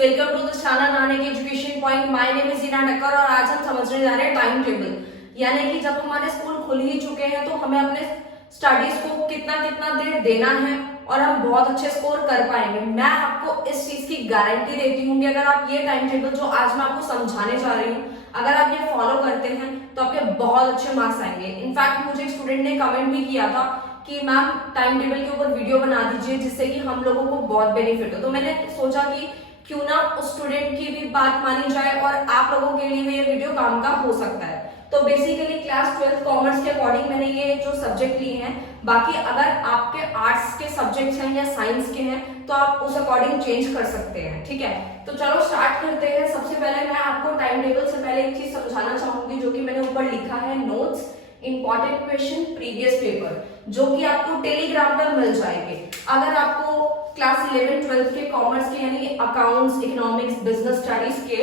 Welcome to the channel Nanak education point. My name is Reena Takkar और आज हम समझने जा रहे हैं टाइम टेबल। यानी कि जब हमारे स्कूल खुल ही चुके हैं तो हमें अपने स्टडीज को कितना कितना देर देना है और हम बहुत अच्छे स्कोर कर पाएंगे। मैं आपको इस चीज की गारंटी देती हूँ कि अगर आप ये टाइम टेबल जो आज मैं आपको समझाने जा रही हूँ अगर आप ये फॉलो करते हैं तो आपके बहुत अच्छे मार्क्स आएंगे। इनफैक्ट मुझे एक स्टूडेंट ने कमेंट भी किया था कि मैम टाइम टेबल के ऊपर वीडियो बना दीजिए जिससे कि हम लोगों को बहुत बेनिफिट हो। तो मैंने सोचा कि क्यों ना उस स्टूडेंट की भी बात मानी जाए और आप लोगों के लिए भी ये वीडियो काम का हो सकता है। तो बेसिकली क्लास 12 कॉमर्स के अकॉर्डिंग मैंने ये जो सब्जेक्ट लिए हैं। बाकी अगर आपके आर्ट्स के सब्जेक्ट्स हैं या साइंस के हैं तो आप उस अकॉर्डिंग चेंज कर सकते हैं। ठीक है, तो चलो स्टार्ट करते हैं। सबसे पहले मैं आपको टाइम टेबल से पहले एक चीज समझाना चाहूंगी जो कि मैंने ऊपर लिखा है notes important question previous paper, जो कि आपको टेलीग्राम पर मिल जाएंगे। अगर आपको क्लास 11 12 के कॉमर्स के यानी अकाउंट्स, इकोनॉमिक्स, बिजनेस स्टडीज के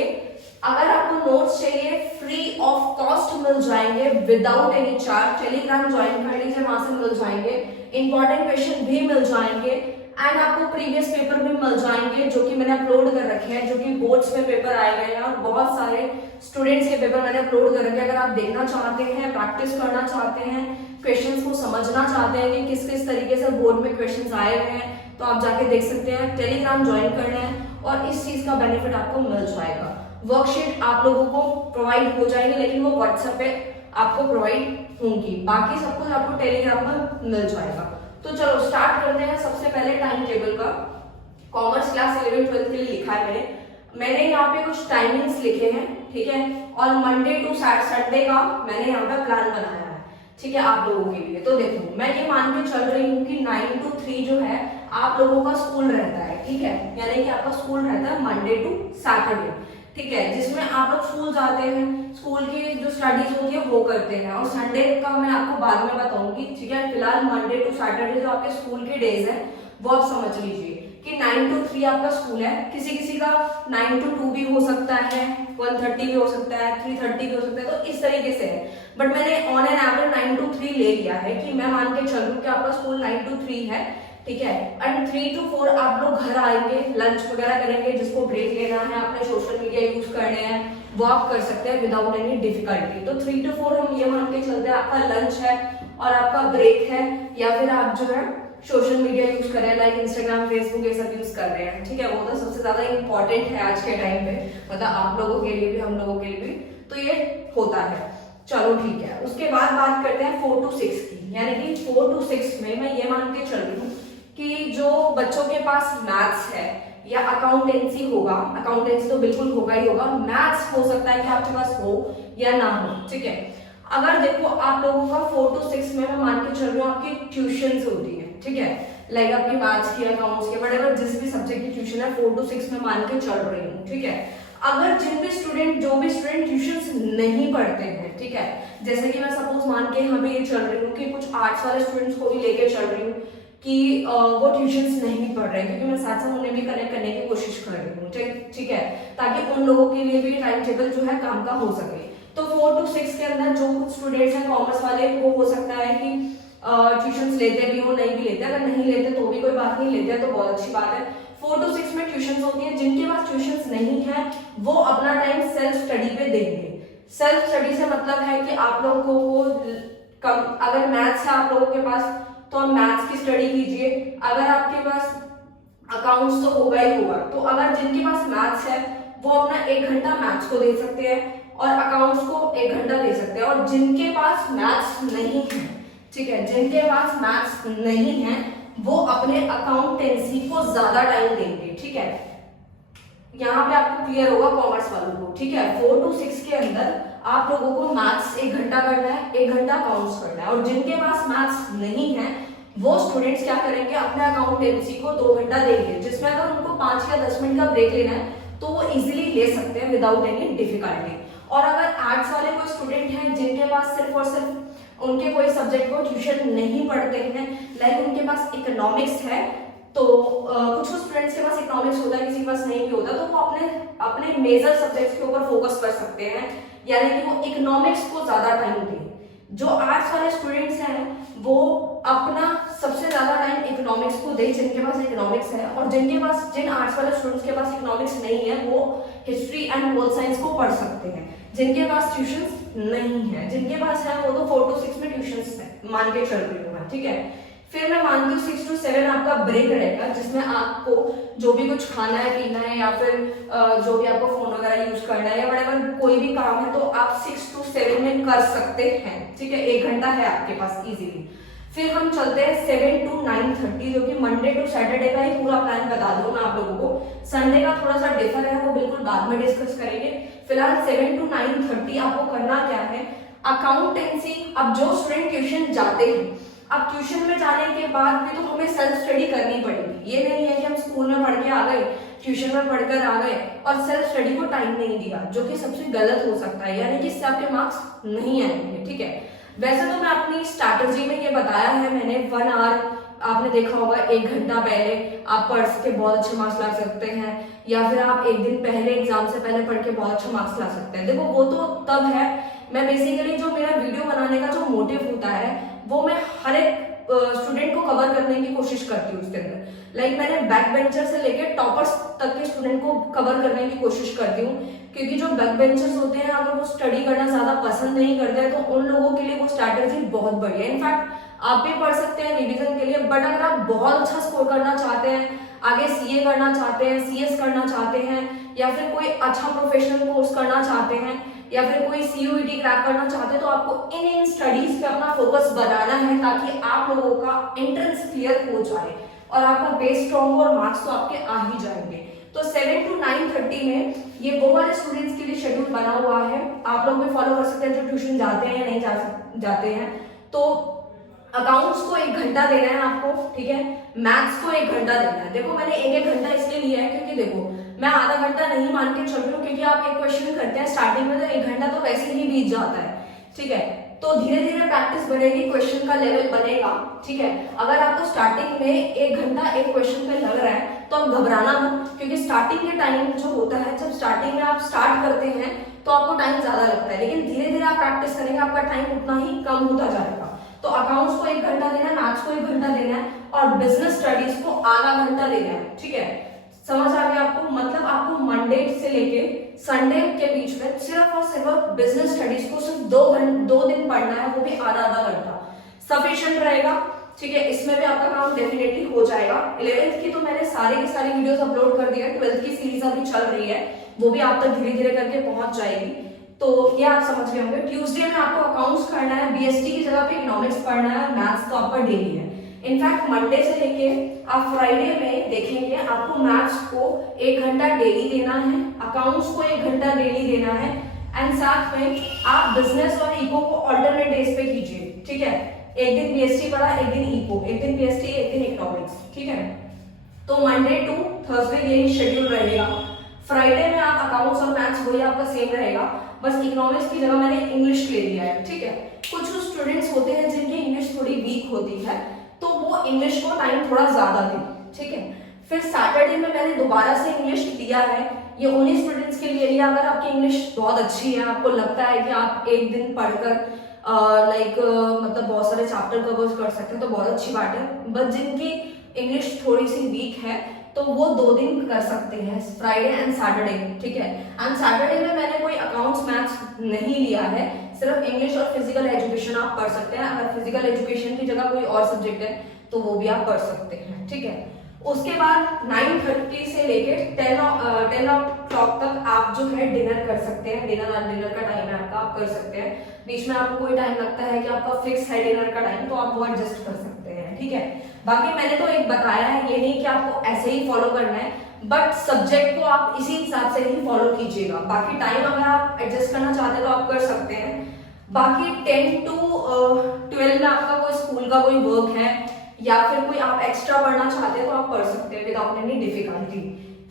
अगर आपको नोट्स चाहिए फ्री ऑफ कॉस्ट मिल जाएंगे without any charge. Telegram join कर लीजिए, वहां से मिल जाएंगे। इंपॉर्टेंट क्वेश्चन भी मिल जाएंगे एंड आपको प्रीवियस पेपर भी मिल जाएंगे जो कि मैंने अपलोड कर रखे हैं, जो कि बोर्ड्स में पेपर आए गए हैं और बहुत सारे स्टूडेंट्स के पेपर मैंने अपलोड कर रखे हैं। अगर आप देखना चाहते हैं, प्रैक्टिस करना चाहते हैं, क्वेश्चंस को समझना चाहते हैं कि किस किस तरीके से बोर्ड में क्वेश्चंस आए हुए हैं तो आप जाके देख सकते हैं। टेलीग्राम ज्वाइन करना है और इस चीज का बेनिफिट आपको मिल जाएगा। वर्कशीट आप लोगों को प्रोवाइड हो जाएगी लेकिन वो व्हाट्सएप पे आपको प्रोवाइड होंगी, बाकी सब कुछ आपको टेलीग्राम पर मिल जाएगा। तो चलो स्टार्ट करते हैं। सबसे पहले टाइम टेबल का कॉमर्स क्लास 11 12 के लिए लिखा है मैंने यहाँ पे कुछ टाइमिंग्स लिखे हैं। ठीक है, और मंडे टू सैटरडे का मैंने यहाँ पे प्लान बनाया है। ठीक है, आप लोगों के लिए। तो देखो मैं ये मान के चल रही हूँ कि 9 to 3 जो है आप लोगों का स्कूल रहता है। ठीक है, यानी कि आपका स्कूल रहता है मंडे टू सैटरडे। ठीक है, जिसमें आप लोग स्कूल जाते हैं, स्कूल की जो स्टडीज होती है वो करते हैं और संडे का मैं आपको बाद में बताऊंगी। ठीक है, फिलहाल मंडे टू सैटरडे जो आपके स्कूल के डेज है वो आप समझ लीजिए कि 9 to 3 आपका स्कूल है। किसी किसी का 9 to 2 भी हो सकता है, 1:30 भी हो सकता है, 3:30 भी हो सकता है, तो इस तरीके से है। बट मैंने ऑन एन एवरेज 9 to 3 ले लिया है कि मैं मान के चलूं कि आपका स्कूल 9 to 3 है। ठीक है, एंड 3 to 4 आप लोग घर आएंगे, लंच वगैरह करेंगे, जिसको ब्रेक लेना है, अपने सोशल मीडिया यूज करने हैं वो आप कर सकते हैं विदाउट एनी डिफिकल्टी। तो 3 to 4 हम ये मान के चलते हैं आपका लंच है और आपका ब्रेक है, या फिर आप जो है सोशल मीडिया यूज कर रहे हैं लाइक इंस्टाग्राम, फेसबुक ये सब यूज कर रहे हैं। ठीक है, वो तो सबसे ज्यादा इंपॉर्टेंट है आज के टाइम पे, मतलब आप लोगों के लिए भी हम लोगों के लिए भी, तो ये होता है। चलो ठीक है, उसके बाद बात करते हैं 4 to 6 की। यानी कि 4 to 6 में मैं ये मान के चल रही हूँ कि जो बच्चों के पास मैथ्स है या अकाउंटेंसी होगा, अकाउंटेंसी तो बिल्कुल होगा ही होगा, मैथ्स हो सकता है कि आपके पास हो या ना हो। ठीक है, अगर देखो आप लोगों का 4 to 6 में मैं मान के चल रही हूँ आपकी ट्यूशन होती है। ठीक है, लाइक आपकी मैथ्स की, अकाउंट्स की, वटेवर जिस भी सब्जेक्ट की ट्यूशन है 4 to 6 में मान के चल रही हूँ। ठीक है, अगर जो भी स्टूडेंट ट्यूशन नहीं पढ़ते हैं, ठीक है, जैसे कि मैं सपोज मान के यहाँ पे ये चल रही हूँ कि कुछ आर्ट्स वाले स्टूडेंट्स को भी लेके चल रही हूँ कि वो ट्यूशंस नहीं पढ़ रहे हैं, क्योंकि मैं साथ साथ उन्हें भी कनेक्ट करने की कोशिश कर रही हूँ। ठीक है, ताकि उन लोगों के लिए भी टाइम टेबल जो है काम का हो सके। तो 4 to 6 के अंदर जो कुछ स्टूडेंट्स हैं कॉमर्स वाले, वो हो सकता है कि ट्यूशंस लेते भी हो, नहीं भी लेते। अगर नहीं लेते तो भी कोई बात नहीं, लेते तो बहुत अच्छी बात है। 4 to 6 में ट्यूशंस होती है। जिनके पास ट्यूशंस नहीं है वो अपना टाइम सेल्फ स्टडी पे देंगे। सेल्फ स्टडी से मतलब है कि आप लोगों को अगर मैथ्स है आप लोगों के पास तो आप मैथ्स की स्टडी कीजिए। अगर आपके पास अकाउंट्स तो होगा ही होगा, तो अगर जिनके पास मैथ्स है वो अपना 1 घंटा मैथ्स को दे सकते हैं और अकाउंट्स को 1 घंटा दे सकते हैं। और जिनके पास मैथ्स नहीं है, ठीक है, जिनके पास मैथ्स नहीं है वो अपने अकाउंटेंसी को ज्यादा टाइम देंगे। ठीक है, यहाँ पे आपको क्लियर होगा कॉमर्स वालों को। ठीक है, 4 to 6 के अंदर आप लोगों को मैथ्स 1 घंटा करना है, 1 घंटा अकाउंट्स करना है। और जिनके पास मैथ्स नहीं है वो स्टूडेंट्स क्या करेंगे, अपने अकाउंटेंसी को 2 घंटा देंगे, जिसमें अगर उनको 5 या 10 मिनट का ब्रेक लेना है तो वो इजिली ले सकते हैं विदाउट एनी डिफिकल्टी। और अगर आर्ट्स वाले कोई स्टूडेंट हैं जिनके पास सिर्फ और सिर्फ उनके कोई सब्जेक्ट को ट्यूशन नहीं पढ़ते हैं, लाइक उनके पास इकोनॉमिक्स है, तो कुछ स्टूडेंट्स के पास इकोनॉमिक्स होता है, किसी के पास नहीं भी होता, तो वो अपने मेजर सब्जेक्ट्स के ऊपर फोकस कर सकते हैं। यानी कि वो इकोनॉमिक्स को ज्यादा टाइम दें। जो आर्ट्स वाले स्टूडेंट्स हैं वो अपना सबसे ज्यादा टाइम इकोनॉमिक्स को दे, जिनके पास इकोनॉमिक्स है, और जिन आर्ट्स वाले स्टूडेंट्स के पास इकोनॉमिक्स नहीं है वो हिस्ट्री एंड पोल साइंस को पढ़ सकते हैं। जिनके पास ट्यूशंस नहीं है, जिनके पास है वो तो 4 to 6 में ट्यूशंस है मान के चल रही हूँ मैं, ठीक है। फिर मैं मानती हूँ 6 to 7 आपका ब्रेक रहेगा, जिसमें आपको जो भी कुछ खाना है पीना है या फिर जो भी आपको फोन वगैरह यूज करना है या वगैरह कोई भी काम है तो आप 6 to 7 में कर सकते हैं, ठीक है। 1 घंटा है आपके पास इजीली। फिर हम चलते हैं 7 to 9:30, जो कि मंडे टू सैटरडे का ही पूरा प्लान बता दूं मैं आप लोगों को। संडे का थोड़ा सा डिफर है, वो बिल्कुल बाद में डिस्कस करेंगे। फिलहाल 7 to 9:30 आपको करना क्या है, अकाउंटेंसी। अब जो स्टूडेंट ट्यूशन जाते हैं, अब ट्यूशन में जाने के बाद भी तो हमें सेल्फ स्टडी करनी पड़ेगी। ये नहीं है कि हम स्कूल में पढ़ के आ गए, ट्यूशन में पढ़कर आ गए और सेल्फ स्टडी को टाइम नहीं दिया, जो कि सबसे गलत हो सकता है, यानी कि इससे आपके मार्क्स नहीं आएंगे, ठीक है। वैसे तो मैं अपनी स्ट्रैटेजी में ये बताया है मैंने, 1 आवर आपने देखा होगा, 1 घंटा पहले आप पढ़ के बहुत अच्छे मार्क्स ला सकते हैं, या फिर आप 1 दिन पहले एग्जाम से पहले पढ़ के बहुत अच्छे मार्क्स ला सकते हैं। देखो वो तो तब है, मैं बेसिकली जो मेरा वीडियो बनाने का जो मोटिव होता है वो मैं हर एक स्टूडेंट को कवर करने की कोशिश करती हूँ उसके अंदर। लाइक मैंने बैक बेंचर से लेकर टॉपर्स तक के स्टूडेंट को कवर करने की कोशिश करती हूँ, क्योंकि जो बैक बेंचर्स होते हैं अगर वो स्टडी करना ज्यादा पसंद नहीं करते हैं तो उन लोगों के लिए वो स्ट्रैटेजी बहुत बढ़िया है। इनफैक्ट आप भी पढ़ सकते हैं रिवीजन के लिए, बट अगर आप बहुत अच्छा स्कोर करना चाहते हैं, आगे सीए करना चाहते हैं, सीएस करना चाहते हैं, या फिर कोई अच्छा प्रोफेशनल कोर्स करना चाहते हैं, या फिर कोई सीयूईटी क्रैक करना चाहते हैं, तो आपको इन स्टडीज पे अपना फोकस बनाना है ताकि आप लोगों का एंट्रेंस क्लियर हो जाए और आपका बेस स्ट्रॉन्ग हो और मार्क्स तो आपके आ ही जाएंगे। तो 7 to 9:30 में ये वो वाले स्टूडेंट्स के लिए शेड्यूल बना हुआ है, आप लोग भी फॉलो कर सकते हैं जो ट्यूशन जाते हैं या नहीं जाते हैं। तो अकाउंट्स को 1 घंटा देना है आपको, ठीक है। मैथ्स को 1 घंटा देना है। देखो मैंने 1 घंटा इसलिए लिया है क्योंकि देखो मैं आधा घंटा नहीं मान के चल रही हूँ, क्योंकि आप एक क्वेश्चन करते हैं स्टार्टिंग में तो 1 घंटा तो वैसे ही बीत जाता है, ठीक है। तो धीरे धीरे प्रैक्टिस बढ़ेगी, क्वेश्चन का लेवल बनेगा, ठीक है। अगर आपको स्टार्टिंग में 1 घंटा एक क्वेश्चन पे लग रहा है तो आप घबराना मत, क्योंकि स्टार्टिंग के टाइम जो होता है, जब स्टार्टिंग में आप स्टार्ट करते हैं तो आपको टाइम ज्यादा लगता है, लेकिन धीरे धीरे आप प्रैक्टिस करेंगे आपका टाइम उतना ही कम होता जाएगा। तो अकाउंट्स को 1 घंटा देना है, मैथ्स को 1 घंटा देना है और बिजनेस स्टडीज को आधा घंटा देना है, ठीक है। समझ आ गया आपको? मतलब आपको मंडे से लेके संडे के बीच में सिर्फ और सिर्फ बिजनेस स्टडीज को सिर्फ 2 दिन पढ़ना है, वो भी आधा घंटा सफिशिएंट रहेगा, ठीक है। इसमें भी आपका काम डेफिनेटली हो जाएगा। 11th की तो मैंने सारी की सारी वीडियोस अपलोड कर दी है, 12th की सीरीज अभी चल रही है, वो भी आप तक धीरे धीरे करके पहुंच जाएगी। तो ये आप समझ गए होंगे। ट्यूसडे में आपको अकाउंट्स करना है, बीएसटी की जगह पे इकोनॉमिक्स पढ़ना है, मैथ्स तो आपका डेली है। इनफैक्ट मंडे से लेके आप फ्राइडे में देखेंगे आपको मैथ्स को 1 घंटा डेली देना है, अकाउंट्स को 1 घंटा डेली देना है, एंड साथ में आप बिजनेस और इको को ऑल्टरनेट डेज पे कीजिए, ठीक है। एक दिन बीएसटी पढ़ा, एक दिन इको, एक दिन बीएसटी, एक दिन इकोनॉमिक्स, ठीक है। तो मंडे टू थर्सडे यही शेड्यूल रहेगा। फ्राइडे में आप अकाउंट्स और मैथ्स वही आपका सेम रहेगा, बस इकोनॉमिक्स की जगह मैंने इंग्लिश ले लिया है, ठीक है। कुछ स्टूडेंट्स होते हैं जिनकी इंग्लिश थोड़ी वीक होती है, तो वो इंग्लिश को टाइम थोड़ा ज्यादा दें, ठीक है। फिर सैटरडे में मैंने दोबारा से इंग्लिश दिया है, ये उन्हीं स्टूडेंट्स के लिए लिया अगर आपकी इंग्लिश बहुत अच्छी है, आपको लगता है कि आप एक दिन पढ़कर मतलब बहुत सारे चैप्टर कवर कर सकते हैं तो बहुत अच्छी बात है। बट जिनकी इंग्लिश थोड़ी सी वीक है तो वो 2 दिन कर सकते हैं, फ्राइडे एंड सैटरडे, ठीक है। एंड सैटरडे में मैंने कोई अकाउंट्स मैथ्स नहीं लिया है, सिर्फ इंग्लिश और फिजिकल एजुकेशन आप पढ़ सकते हैं। अगर फिजिकल एजुकेशन की जगह कोई और सब्जेक्ट है तो वो भी आप पढ़ सकते हैं, ठीक है। उसके बाद 9:30 से लेके 10 o'clock तक आप जो है डिनर कर सकते हैं। डिनर का टाइम है आपका, आप कर सकते हैं। बीच में आपको कोई टाइम लगता है कि आपका फिक्स है डिनर का टाइम, तो आप वो एडजस्ट कर सकते हैं, ठीक है। बाकी मैंने तो एक बताया है, ये नहीं कि आपको ऐसे ही फॉलो करना है, बट सब्जेक्ट को आप इसी हिसाब से ही फॉलो कीजिएगा। बाकी टाइम अगर आप एडजस्ट करना चाहते हैं तो आप कर सकते हैं। बाकी 10 to 12 में आपका कोई स्कूल का कोई वर्क है या फिर कोई आप एक्स्ट्रा पढ़ना चाहते हैं तो आप पढ़ सकते हैं विदाउट एनी डिफिकल्टी,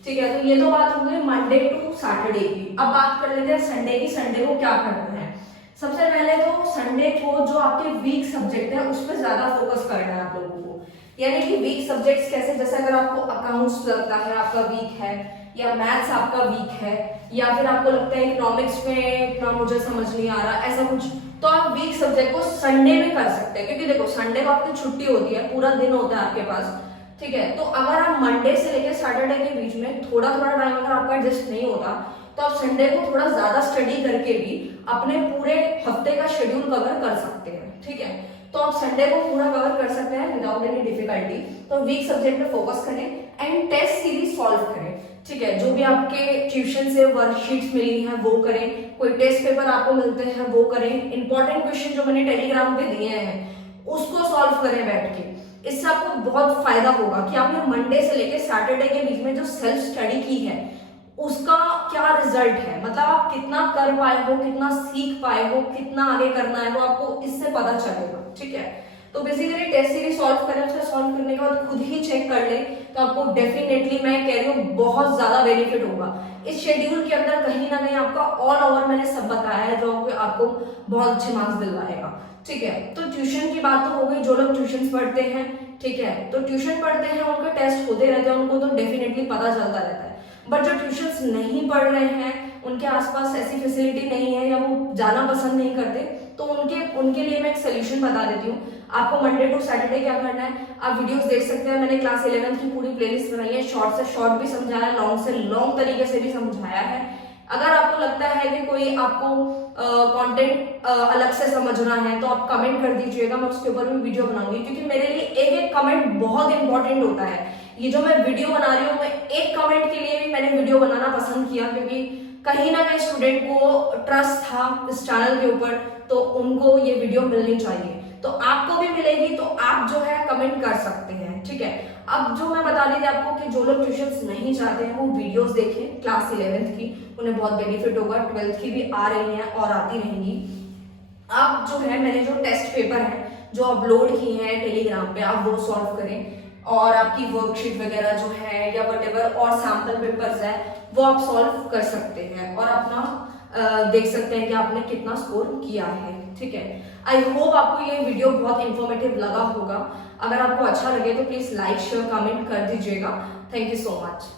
ठीक है। तो ये तो बात हो गई मंडे टू सैटरडे की। अब बात कर लेते हैं संडे की। संडे को क्या करना है? सबसे पहले तो संडे को जो आपके वीक सब्जेक्ट है उस पर ज्यादा फोकस करना है आप लोगों को। यानी कि वीक सब्जेक्ट्स कैसे, जैसे अगर आपको अकाउंट्स लगता है आपका वीक है, या मैथ्स आपका वीक है, या फिर आपको लगता है इकोनॉमिक्स में इतना मुझे समझ नहीं आ रहा, ऐसा कुछ तो आप वीक सब्जेक्ट को संडे में कर सकते हैं, क्योंकि देखो संडे को आपकी छुट्टी होती है, पूरा दिन होता है आपके पास, ठीक है। तो अगर आप मंडे से लेकर सैटरडे के बीच में थोड़ा थोड़ा टाइम अगर आपका एडजस्ट नहीं होता, तो आप संडे को थोड़ा ज्यादा स्टडी करके भी अपने पूरे हफ्ते का शेड्यूल कवर कर सकते हैं, ठीक है। तो आप संडे को पूरा कवर कर सकते हैं विदाउट एनी डिफिकल्टी। तो वीक सब्जेक्ट पे फोकस करें एंड टेस्ट सीरीज सॉल्व करें, ठीक है। जो भी आपके ट्यूशन से वर्कशीट्स मिली हैं वो करें, कोई टेस्ट पेपर आपको मिलते हैं वो करें, इंपॉर्टेंट क्वेश्चन जो मैंने टेलीग्राम पे दिए हैं उसको सॉल्व करें बैठ के। इससे आपको बहुत फायदा होगा कि आपने मंडे से लेकर सैटरडे के बीच में जो सेल्फ स्टडी की है उसका क्या रिजल्ट है, मतलब आप कितना कर पाए हो, कितना सीख पाए हो, कितना आगे करना है वो आपको इससे पता चलेगा, ठीक है। तो बेसिकली टेस्ट सीरीज सॉल्व करें, उसका सॉल्व करने के बाद खुद ही चेक कर ले, तो आपको डेफिनेटली मैं कह रही हूँ बहुत ज्यादा बेनिफिट होगा। इस शेड्यूल के अंदर कहीं ना कहीं आपका ऑल ओवर मैंने सब बताया है जो आपको बहुत अच्छे मार्क्स दिलवाएगा, ठीक है। तो ट्यूशन की बात तो हो गई, जो लोग ट्यूशन पढ़ते हैं, ठीक है, तो ट्यूशन पढ़ते हैं उनके टेस्ट होते रहते हैं, उनको तो डेफिनेटली पता चलता रहता है। बट जो ट्यूशंस नहीं पढ़ रहे हैं, उनके आसपास ऐसी फैसिलिटी नहीं है या वो जाना पसंद नहीं करते, तो उनके लिए मैं एक सोल्यूशन बता देती हूँ। आपको मंडे टू सैटरडे क्या करना है, आप वीडियोस देख सकते हैं, मैंने क्लास 11 की पूरी प्लेलिस्ट बनाई है, शॉर्ट से शॉर्ट भी समझाया है, लॉन्ग से लॉन्ग तरीके से भी समझाया है। अगर आपको लगता है कि कोई आपको कंटेंट अलग से समझना है तो आप कमेंट कर दीजिएगा, मैं उसके ऊपर भी वीडियो बनाऊंगी, क्योंकि मेरे लिए एक एक कमेंट बहुत इंपॉर्टेंट होता है। ये जो मैं वीडियो बना रही हूँ, मैं एक कमेंट के लिए भी मैंने वीडियो बनाना पसंद किया, क्योंकि कहीं ना कहीं स्टूडेंट को ट्रस्ट था इस चैनल के ऊपर, तो उनको ये वीडियो मिलनी चाहिए। तो आपको भी मिलेगी, तो आप जो है कमेंट कर सकते हैं, ठीक है। अब जो मैं बता रही थी आपको कि जो लोग ट्यूशंस नहीं चाहते हैं वो वीडियोस देखें क्लास 11th की, उन्हें बहुत बेनिफिट होगा। 12th की भी आ रही हैं और आती रहेंगी। अब जो है मैंने जो टेस्ट पेपर है जो अपलोड किए हैं टेलीग्राम पे, आप वो सॉल्व करें, और आपकी वर्कशीट वगैरह जो है या वटेवर और सैम्पल पेपर्स है वो आप सॉल्व कर सकते हैं और अपना देख सकते हैं कि आपने कितना स्कोर किया है, ठीक है। आई होप आपको ये वीडियो बहुत इंफॉर्मेटिव लगा होगा। अगर आपको अच्छा लगे तो प्लीज लाइक शेयर कमेंट कर दीजिएगा। Thank you so much.